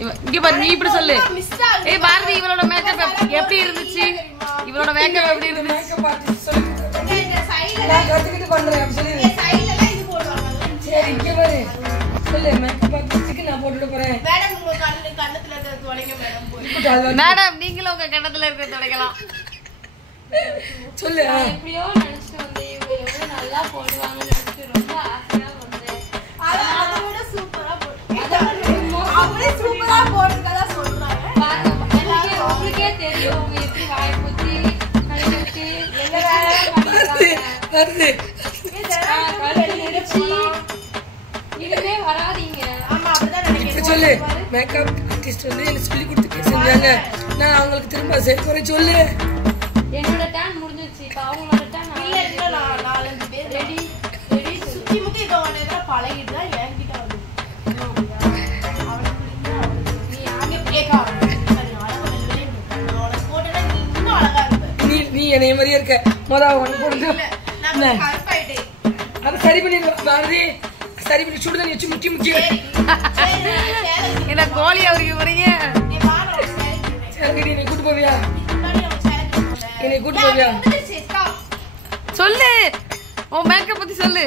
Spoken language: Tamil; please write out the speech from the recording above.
இங்க பாரு நீ இப்படி சொல்லு. ஏய் பாரதி இவளோட மேக்கப் எப்படி இருந்துச்சு? இவளோட மேக்கப் எப்படி இருந்துச்சு? நான் கத்துக்கிட்டு பண்றேன் சொல்லு. இது போடுவாங்க. சரி இங்க பாரு. சொல்லு மேக்கப் ஆர்டிஸ்ட்க்கு நான் போட்டுட போறேன். மேடம் உங்க கண்ணத்துல இருக்க தொலைங்க மேடம் போய். மேடம் நீங்களும் உங்க கண்ணத்துல இருக்க தொலைக்கலாம். சொல்லு. எப்படியோ நினைச்சிட்டு வந்து இவங்க எவ்வளவு நல்லா போடுவாங்கன்னு நினைச்சிட்டு ரொம்ப ஆசையா வந்தேன். அதோட சூப்பரா போடுங்க. அப்படியே சூப்பரா போடுறதா சொல்றாங்க. பாருங்க உங்களுக்கே தெரியும் அவங்க எப்படி வாய் போச்சு கை வச்சு என்ன வேலை வருது. இதுவே வராதீங்க. ஆமா அப்படிதான் நினைக்கிறேன். சொல்லு மேக்கப் ஆர்டிஸ்ட் வந்து எனக்கு சொல்லி கொடுத்து செஞ்சாங்க. நான் அவங்களுக்கு திரும்ப செய்ய போறேன் சொல்லு. என்னோட டைம் முடிஞ்சிருச்சு. இப்ப அவங்களோட டைம் இல்ல இல்ல நான் 4 பேர் ரெடி ரெடி சுத்தி முத்தி இதோட பழகிட்டு தான் என்கிட்ட வந்து. நீ யாங்க கேக்கா நீ என்னைய மாதிரியே இருக்க. மொதல் போடுங்க. அது சரி பண்ணிடுவா பாரதி. சரி பண்ணி சுடு தண்ணி வச்சு முக்கி முக்கி என்ன கோழி அவருக்கு வரீங்க? சரி என்னை கூட்டு போவியா? என்னை கூட்டு போவியா? சொல்லு உன் மேக்கப் பத்தி சொல்லு.